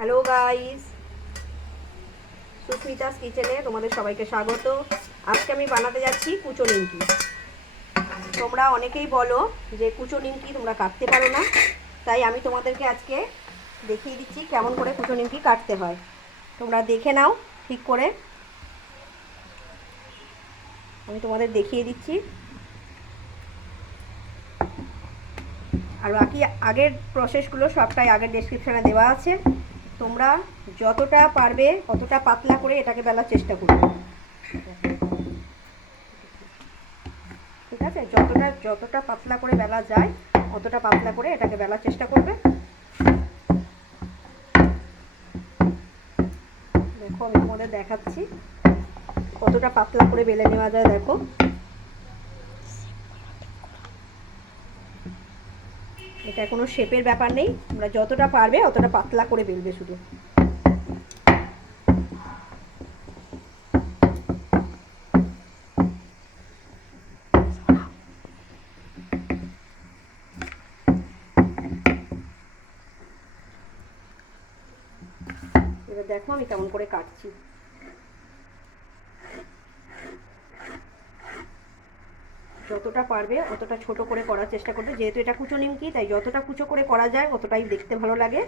Hello guys, Susmita's কিচেনে তোমাদের সবাইকে স্বাগত। আজকে আমি বানাতে যাচ্ছি কুচো নিমকি। তোমরা অনেকেই বলো যে কুচো নিমকি তোমরা কাটতে পারো না, তাই আমি তোমাদেরকে আজকে দেখিয়ে দিচ্ছি কেমন করে কুচো নিমকি কাটতে হয়। তোমরা দেখে নাও ঠিক করে, আমি তোমাদের দেখিয়ে দিচ্ছি। আর বাকি আগের প্রসেসগুলো সবটাই আগের ডেসক্রিপশানে দেওয়া আছে। তোমরা যতটা পারবে অতটা পাতলা করে এটাকে বেলার চেষ্টা করবে, ঠিক আছে? যতটা পাতলা করে বেলা যায় অতটা পাতলা করে এটাকে বেলার চেষ্টা করবে। দেখো আমি তোমাদের দেখাচ্ছি কতটা পাতলা করে বেলে নেওয়া যায়। দেখো এটা কোনো শেপের ব্যাপার নেই, তোমরা যতটা পারবে অতটা পাতলা করে বেলবে শুধু। এবার দেখো আমি কেমন করে কাটছি। যতটা পারবে অতটা ছোট করে করার চেষ্টা করবে, যেহেতু এটা কুচো নিমকি তাই যতটা কুচো করে করা যায় অতটাই দেখতে ভালো লাগে।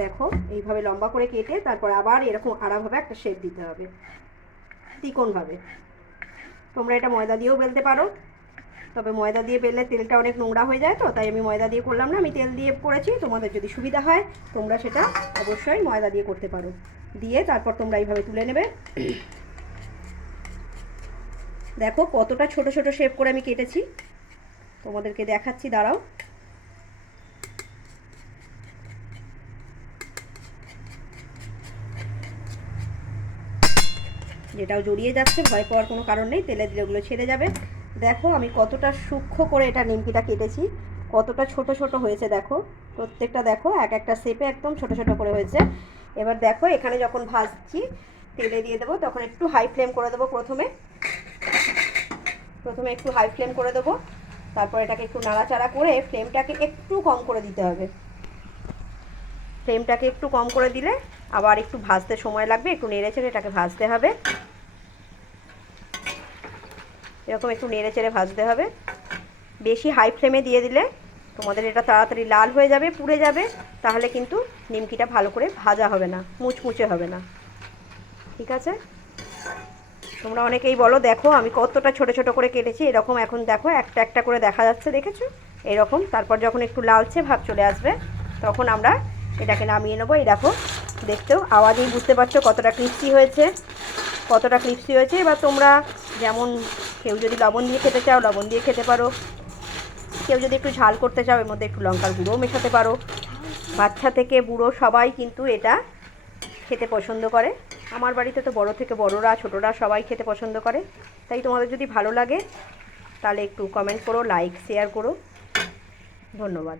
দেখো এইভাবে লম্বা করে কেটে তারপর আবার এরকম আড়াভাবে একটা শেপ দিতে হবে, ত্রিকোণভাবে। তোমরা এটা ময়দা দিয়েও বেলতে পারো, তবে ময়দা দিয়ে বেললে তেলটা অনেক নোংরা হয়ে যায়, তো তাই আমি ময়দা দিয়ে করলাম না, আমি তেল দিয়ে করেছি। তোমাদের যদি সুবিধা হয় তোমরা সেটা অবশ্যই ময়দা দিয়ে করতে পারো। দিয়ে তারপর তোমরা এইভাবে তুলে নেবে। দেখো কতটা ছোট ছোট শেপ করে আমি কেটেছি, তোমাদেরকে দেখাচ্ছি, দাঁড়াও। যেটাও জড়িয়ে যাচ্ছে, ভয় পাওয়ার কোনো কারণ নেই, তেলে দিলে ওগুলো ছেড়ে যাবে। দেখো আমি কতটা সূক্ষ্ম করে এটা নিমকিটা কেটেছি, কতটা ছোট ছোট হয়েছে। দেখো প্রত্যেকটা, দেখো এক একটা শেপে একদম ছোট ছোট করে হয়েছে। এবার দেখো এখানে যখন ভাজছি তেলে দিয়ে দেবো, তখন একটু হাই ফ্লেম করে দেবো। প্রথমে একটু হাই ফ্লেম করে দেবো, তারপর এটাকে একটু নাড়াচাড়া করে ফ্লেমটাকে একটু কম করে দিতে হবে। ফ্লেমটাকে একটু কম করে দিলে আবার একটু ভাজতে সময় লাগবে, একটু নেড়ে চেড়ে এটাকে ভাজতে হবে। এরকম একটু নেড়ে চেড়ে ভাজতে হবে। বেশি হাই ফ্লেমে দিয়ে দিলে তোমাদের এটা তাড়াতাড়ি লাল হয়ে যাবে, পুড়ে যাবে, তাহলে কিন্তু নিমকিটা ভালো করে ভাজা হবে না, মুচমুচে হবে না, ঠিক আছে? তোমরা অনেকেই বলো, দেখো আমি কতটা ছোট ছোট করে কেটেছি, এরকম এখন দেখো একটা একটা করে দেখা যাচ্ছে, দেখেছো? এরকম তারপর যখন একটু লালচে ভাব চলে আসবে তখন আমরা এটাকে নামিয়ে নেবো। এই দেখো, দেখতেও আওয়াজেই বুঝতে পারছো কতটা ক্রিস্পি হয়েছে, কতটা ক্রিস্পি হয়েছে। এবার তোমরা যেমন, কেউ যদি লবণ দিয়ে খেতে চাও লবণ দিয়ে খেতে পারো, কেউ যদি একটু ঝাল করতে চাও এর মধ্যে একটু লঙ্কার গুঁড়োও মেশাতে পারো। বাচ্চা থেকে বুড়ো সবাই কিন্তু এটা খেতে পছন্দ করে। আমার বাড়িতে তো বড় থেকে বড়রা ছোটরা সবাই খেতে পছন্দ করে। তাই তোমাদের যদি ভালো লাগে তাহলে একটু কমেন্ট করো, লাইক শেয়ার করো। ধন্যবাদ।